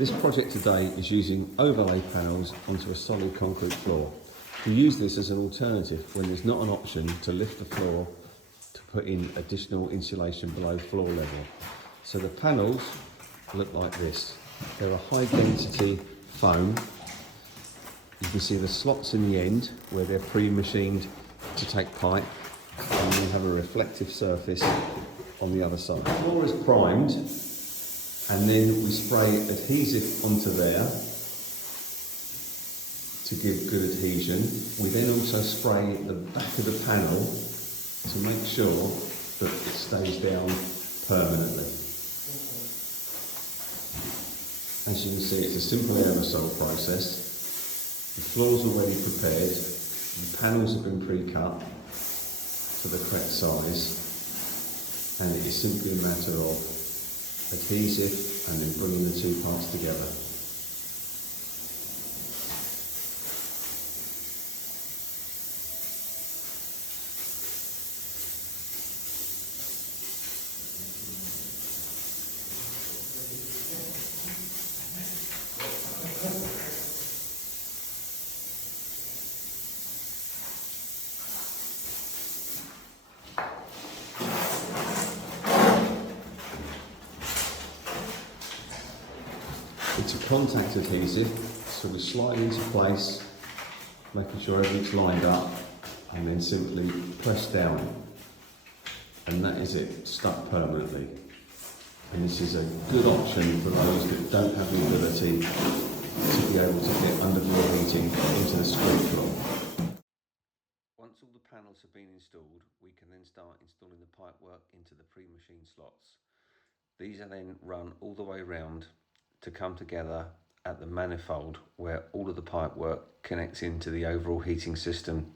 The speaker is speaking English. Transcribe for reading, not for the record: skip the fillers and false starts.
This project today is using overlay panels onto a solid concrete floor. We use this as an alternative when there's not an option to lift the floor to put in additional insulation below floor level. So the panels look like this. They're a high density foam. You can see the slots in the end where they're pre-machined to take pipe, and you have a reflective surface on the other side. The floor is primed, and then we spray adhesive onto there to give good adhesion. We then also spray the back of the panel to make sure that it stays down permanently. As you can see, it's a simple aerosol process. The floor's already prepared, the panels have been pre-cut to the correct size, and it is simply a matter of adhesive and then bringing the two parts together. It's a contact adhesive, so we slide into place, making sure everything's lined up, and then simply press down. And that is it, stuck permanently. And this is a good option for those that don't have the ability to be able to get underfloor heating into the Screed floor. Once all the panels have been installed, we can then start installing the pipework into the pre-machined slots. These are then run all the way round to come together at the manifold where all of the pipework connects into the overall heating system